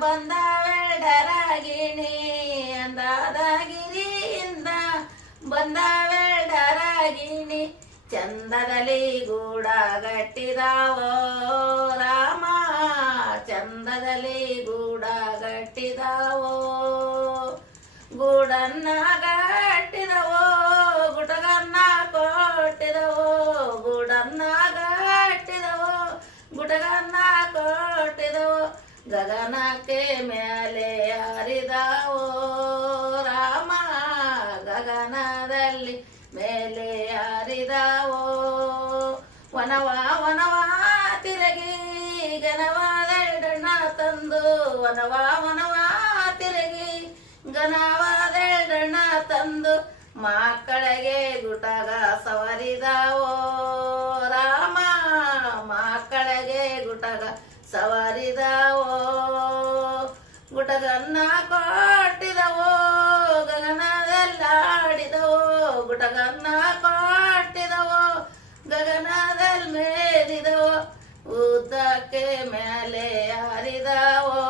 ಬಂದವೆಲ್ಡರಾಗಿಣಿ ಅಂದಾದಗಿರಿಯಿಂದ ಬಂದವೆಲ್ಡರಾಗಿಣಿ ಚಂದದಲ್ಲಿ ಗೂಡಗಟ್ಟಿದಾವೋ ರಾಮ ಚಂದದಲ್ಲಿ ಗೂಡಗಟ್ಟಿದಾವೋ ಗೂಡನ್ನ ಗಟ್ಟಿದವೋ ಗುಟಗನ್ನ ಕೊಟ್ಟಿದವೋ ಗೂಡನ್ನ ಗಟ್ಟಿದವೋ ಗುಟಗನ್ನ ಕೊಟ್ಟಿದವೋ ಗಗನಕ್ಕೆ ಮೇಲೆ ಹರಿದವೋ ರಾಮ ಗಗನದಲ್ಲಿ ಮೇಲೆ ಹರಿದವೋ ವನವ ವನವ ತಿರುಗಿ ಗನವಾದೆರಡಣ್ಣ ತಂದು ವನವ ವನವ ತಿರುಗಿ ಗನವಾದೆರಡಣ್ಣ ತಂದು ಮಕ್ಕಳಿಗೆ ಗುಟಗ ಸವರಿದವೋ ರಾಮ ಮಕ್ಕಳಿಗೆ ಗುಟಗ ಸವರಿದವೋ ಗುಟಗನ್ನ ಕೊಟ್ಟಿದವೋ ಗಗನದಲ್ಲಾಡಿದವೋ ಗುಟಗನ್ನ ಕೊಟ್ಟಿದವೋ ಗಗನದಲ್ಲಿ ಮೇದಿದವೋ ಉದ್ದಕ್ಕೆ ಮೇಲೆ ಹರಿದವೋ